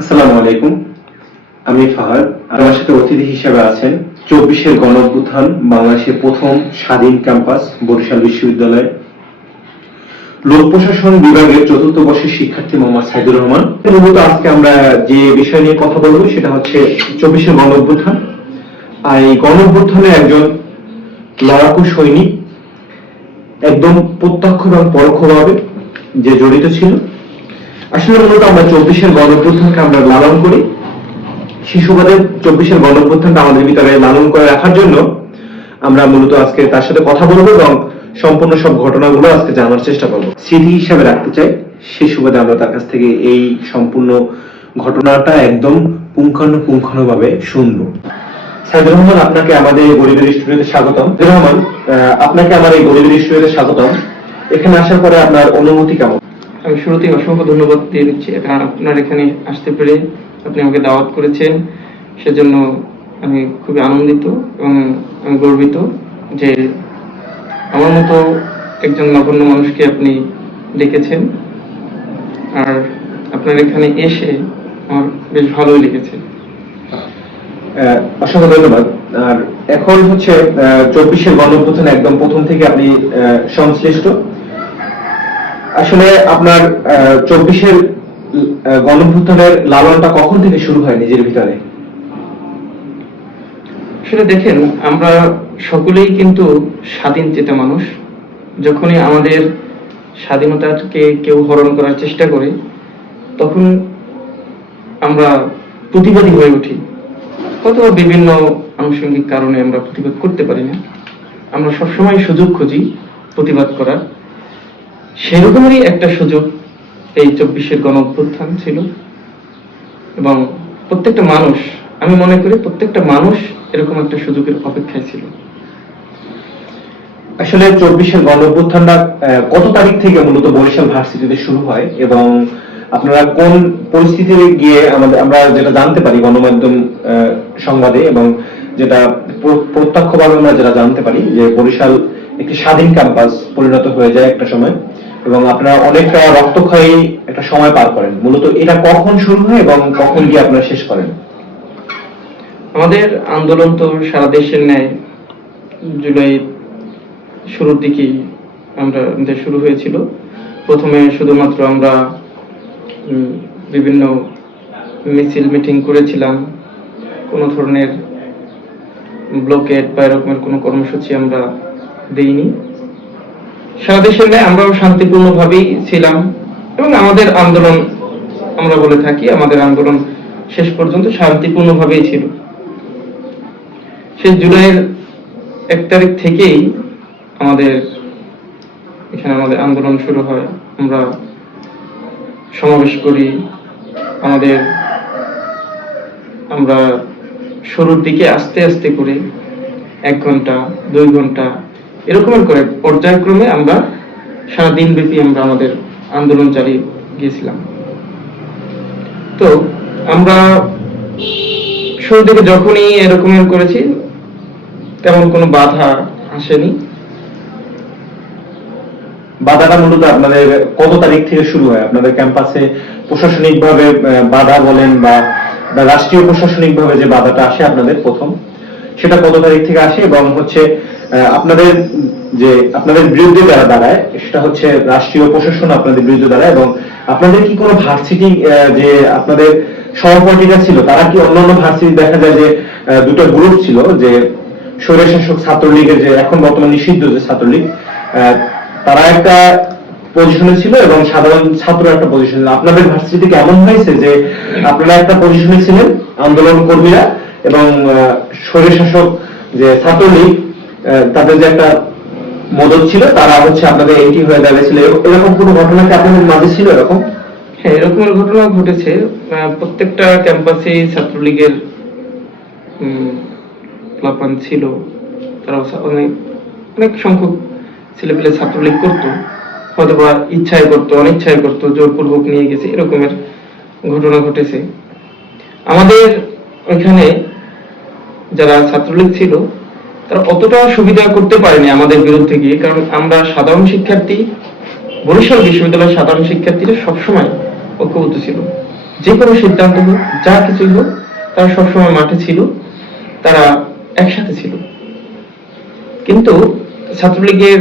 আসসালামু আলাইকুম। আমি ফাহাদ আমার সাথে অতিথি হিসেবে আছেন চব্বিশের গণ বাংলাদেশের প্রথম স্বাধীন ক্যাম্পাস, বরিশাল বিশ্ববিদ্যালয়। লোক প্রশাসন বিভাগের চতুর্থ বর্ষের শিক্ষার্থী মোহাম্মদ সাইদুর রহমান। মূলত আজকে আমরা যে বিষয় নিয়ে কথা বলব, সেটা হচ্ছে চব্বিশের গণ আর এই গণ একজন লড়াকু সৈনিক একদম প্রত্যক্ষ এবং পরোক্ষভাবে যে জড়িত ছিল আসলে মূলত আমরা চব্বিশের গণ অভ্যুত্থানকে আমরা লালন করি। শিশুবাদের চব্বিশের গণ অভ্যুত্থানটা আমাদের ভিতরে লালন করে রাখার জন্য আমরা মূলত আজকে তার সাথে কথা বলব এবং সম্পূর্ণ সব ঘটনাগুলো আজকে জানার চেষ্টা করব। স্মৃতি হিসাবে রাখতে চাই সেই সুবাদে আমরা তার কাছ থেকে এই সম্পূর্ণ ঘটনাটা একদম পুঙ্খানুপুঙ্খানু ভাবে শুনব। সাইদুর রহমান, আপনাকে আমাদের গরিবের স্টুডিওতে স্বাগতম। রহমান আপনাকে আমার এই গরিবের স্টুডিওতে স্বাগতম। এখানে আসার পরে আপনার অনুভূতি কেমন? আমি শুরুতেই অসংখ্য ধন্যবাদ দিয়ে দিচ্ছি। কারণ আপনার এখানে আসতে পেরে আপনি আমাকে দাওয়াত করেছেন। সেজন্য আমি খুবই আনন্দিত এবং আমি গর্বিত যে আমার মতো একজন নগণ্য মানুষকে আপনি ডেকেছেন। আর আপনার এখানে এসে আমার বেশ ভালোই লেগেছে। অসংখ্য ধন্যবাদ। আর এখন হচ্ছে চব্বিশের গণঅভ্যুত্থান একদম প্রথম থেকে আপনি সংশ্লিষ্ট। আসলে আপনার চব্বিশের গণঅভ্যুত্থানের লালনটা কখন থেকে শুরু হয় নিজের ভিতরে? আসলে দেখেন, আমরা সকলেই কিন্তু স্বাধীন চেতা মানুষ। যখনই আমাদের স্বাধীনতাকে কেউ হরণ করার চেষ্টা করে, তখন আমরা প্রতিবাদী হয়ে উঠি। অথবা বিভিন্ন আনুষঙ্গিক কারণে আমরা প্রতিবাদ করতে পারি না। আমরা সবসময় সুযোগ খুঁজি প্রতিবাদ করার। সেরকমেরই একটা সুযোগ এই চব্বিশের গণ অভ্যুত্থান ছিল। এবং প্রত্যেকটা মানুষ আমি মনে করি প্রত্যেকটা মানুষ এরকম একটা সুযোগের অপেক্ষায় ছিল। আসলে চব্বিশের গণঅভ্যুত্থানটা আহ, কত তারিখ থেকে মূলত বরিশাল ভার্সিটিতে শুরু হয় এবং আপনারা কোন পরিস্থিতিতে গিয়ে আমাদের আমরা যেটা জানতে পারি গণমাধ্যম সংবাদে এবং যেটা প্রত্যক্ষভাবে আমরা যেটা জানতে পারি যে বরিশাল একটি স্বাধীন ক্যাম্পাস পরিণত হয়ে যায় একটা সময়। এবং আপনারা অনেকটা রক্তক্ষয়ী একটা সময় পার করেন। মূলত এটা কখন শুরু হয় এবং কখন গিয়ে আপনারা শেষ করেন? আমাদের আন্দোলন তো সারা দেশের ন্যায় জুলাই শুরুর দিকেই আমরা শুরু হয়েছিল। প্রথমে শুধুমাত্র আমরা বিভিন্ন মিছিল মিটিং করেছিলাম। কোনো ধরনের ব্লকেট বা এরকমের কোনো কর্মসূচি আমরা দেইনি। সারা ন্যায় আমরাও শান্তিপূর্ণভাবেই ছিলাম এবং আমাদের আন্দোলন আমরা বলে থাকি, আমাদের আন্দোলন শেষ পর্যন্ত শান্তিপূর্ণভাবেই ছিল। সেই জুলাইয়ের এক তারিখ থেকেই আমাদের, এখানে আমাদের আন্দোলন শুরু হয়। আমরা সমাবেশ করি। আমাদের, আমরা শুরুর দিকে আস্তে আস্তে করে এক ঘণ্টা, দুই ঘণ্টা এরকমের করে পর্যায়ক্রমে আমরা সারা দিন ব্যাপী আমরা আমাদের আন্দোলন চালিয়ে গিয়েছিলাম। তো আমরা শুরু থেকে যখনই এরকমের করেছি, তেমন কোনো বাধা আসেনি। বাধাটা মূলত আপনাদের কত তারিখ থেকে শুরু হয়? আপনাদের ক্যাম্পাসে প্রশাসনিক ভাবে বাধা বলেন বা রাষ্ট্রীয় প্রশাসনিক ভাবে যে বাধাটা আসে আপনাদের প্রথম, সেটা কত তারিখ থেকে আসে এবং হচ্ছে আপনাদের যে, আপনাদের বিরুদ্ধে যারা দাঁড়ায়, সেটা হচ্ছে রাষ্ট্রীয় প্রশাসন আপনাদের বিরুদ্ধে দাঁড়ায় এবং আপনাদের কি কোনো ভার্সিটি যে আপনাদের সহপাঠীরা ছিল, তারা কি অন্যান্য ভার্সিটি দেখা যায় যে দুটো গ্রুপ ছিল, যে স্বৈরশাসক ছাত্রলীগের যে এখন বর্তমান নিষিদ্ধ যে ছাত্রলীগ তারা একটা পজিশনে ছিল এবং সাধারণ ছাত্র একটা পজিশনে আপনাদের ভার্সিটি এমন হয়েছে যে আপনারা একটা পজিশনে ছিলেন, আন্দোলন কর্মীরা এবং স্বৈরশাসক যে ছাত্রলীগ তাদের যে একটা মদত ছিল তারা হচ্ছে আপনাদের এন্টি হয়ে দাঁড়িয়েছিল। এরকম- এরকম কোনো ঘটনা কি আপনাদের মাঝে ছিল এরকম? হ্যাঁ এরকমের ঘটনা ঘটেছে। প্রত্যেকটা ক্যাম্পাসে ছাত্রলীগের উম, প্লাপান ছিল। তারা অনেক অনেক সংখ্যক ছেলেপেলে ছাত্রলীগ করতো। হয়তো বা ইচ্ছায় করতো অনিচ্ছায় করতো জোরপূর্বক নিয়ে গেছে এরকমের ঘটনা ঘটেছে। আমাদের ওইখানে যারা ছাত্রলীগ ছিল তারা অতটা সুবিধা করতে পারেনি আমাদের বিরুদ্ধে গিয়ে, কারণ আমরা সাধারণ শিক্ষার্থী, বরিশাল বিশ্ববিদ্যালয়ের সাধারণ শিক্ষার্থীরা সবসময় ঐক্যবদ্ধ ছিল। যে কোনো সিদ্ধান্ত হোক, যা কিছুই হোক, তারা সবসময় মাঠে ছিল, তারা একসাথে ছিল। কিন্তু ছাত্রলীগের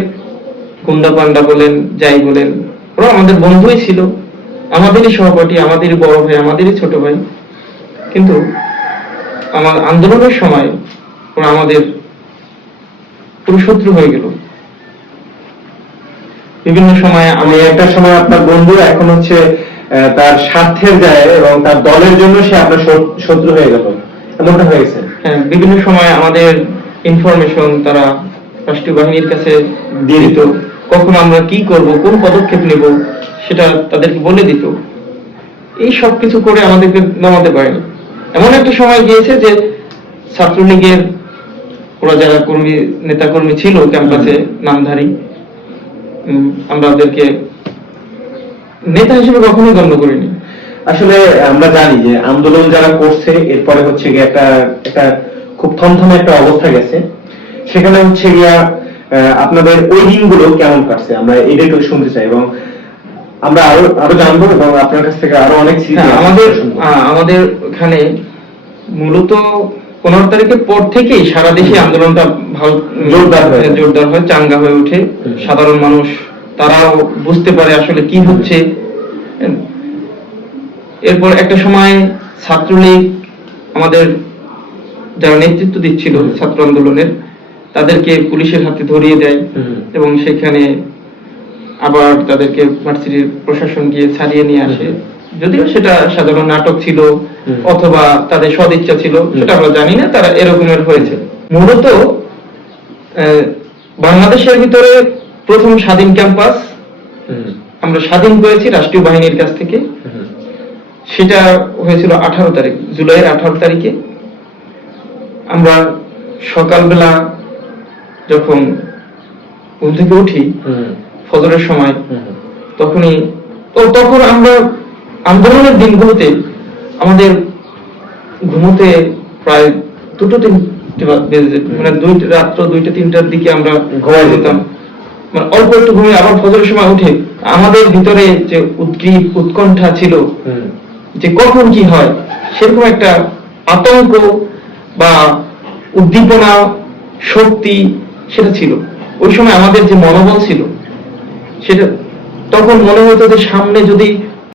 গুন্ডা পান্ডা বলেন, যাই বলেন, ওরা আমাদের বন্ধুই ছিল। আমাদেরই সহপাঠী, আমাদেরই বড় ভাই, আমাদেরই ছোট ভাই। কিন্তু আমার আন্দোলনের সময় ওরা আমাদের শত্রু হয়ে গেল। বিভিন্ন সময় আমি একটা সময় আপনার বন্ধু এখন হচ্ছে তার স্বার্থের যায় এবং তার দলের জন্য সে আপনার শত্রু- হয়ে গেল এমনটা হয়ে গেছে। হ্যাঁ, বিভিন্ন সময় আমাদের ইনফরমেশন তারা রাষ্ট্রীয় বাহিনীর কাছে দিয়ে দিত কখন আমরা কি করব কোন পদক্ষেপ নেব সেটা তাদেরকে বলে দিত। এই সব কিছু করে আমাদেরকে নামাতে পারেনি। এমন একটা সময় গিয়েছে যে ছাত্রলীগের ওরা যারা কর্মী নেতা কর্মী ছিল ক্যাম্পাসে নামধারী আমরা ওদেরকে নেতা হিসেবে কখনোই গণ্য করিনি। আসলে আমরা জানি যে আন্দোলন যারা করছে এরপরে হচ্ছে গিয়ে একটা একটা খুব থমথমে একটা অবস্থা গেছে। সেখানে হচ্ছে গিয়া আহ, আপনাদের ওই দিনগুলো কেমন কাটছে? আমরা এটা একটু শুনতে চাই এবং আমরা আরও আরও জানব এবং আপনার কাছ থেকে আরও অনেক হ্যাঁ, আমাদের। আমাদের এখানে মূলত পনেরো তারিখের পর থেকেই সারা দেশে আন্দোলনটা ভালো জোরদার হয়ে জোরদার হয় চাঙ্গা হয়ে ওঠে। সাধারণ মানুষ তারাও বুঝতে পারে আসলে কি হচ্ছে। এরপর একটা সময় ছাত্রলীগ আমাদের যারা নেতৃত্ব দিচ্ছিল ছাত্র আন্দোলনের তাদেরকে পুলিশের হাতে ধরিয়ে দেয় এবং সেখানে আবার তাদেরকে ভার্সিটির প্রশাসন গিয়ে ছাড়িয়ে নিয়ে আসে। যদিও সেটা সাধারণ নাটক ছিল অথবা তাদের সদিচ্ছা ছিল সেটা আমরা জানি না তারা এরকমের হয়েছে। মূলত বাংলাদেশের ভিতরে প্রথম স্বাধীন ক্যাম্পাস আমরা স্বাধীন করেছি রাষ্ট্রীয় বাহিনীর কাছ থেকে। সেটা হয়েছিল আঠারো তারিখ জুলাইয়ের আঠারো তারিখে। আমরা সকালবেলা যখন ঘুম থেকে উঠি ফজরের সময় তখনই তো তখন আমরা আন্দোলনের দিনগুলোতে আমাদের ঘুমোতে প্রায় দুটো তিনটে বা- বেজে যেত মানে দুই রাত্র দুইটা তিনটার দিকে আমরা ঘুমাই যেতাম। যেতাম। মানে অল্প একটু ঘুমিয়ে আবার ফজরের সময় উঠে আমাদের ভিতরে যে উদ্গ্রীব উৎকণ্ঠা ছিল যে কখন কি হয় সেরকম একটা আতঙ্ক বা উদ্দীপনা শক্তি সেটা ছিল। ওই সময় আমাদের যে মনোবল ছিল সেটা তখন মনে হতো যে সামনে যদি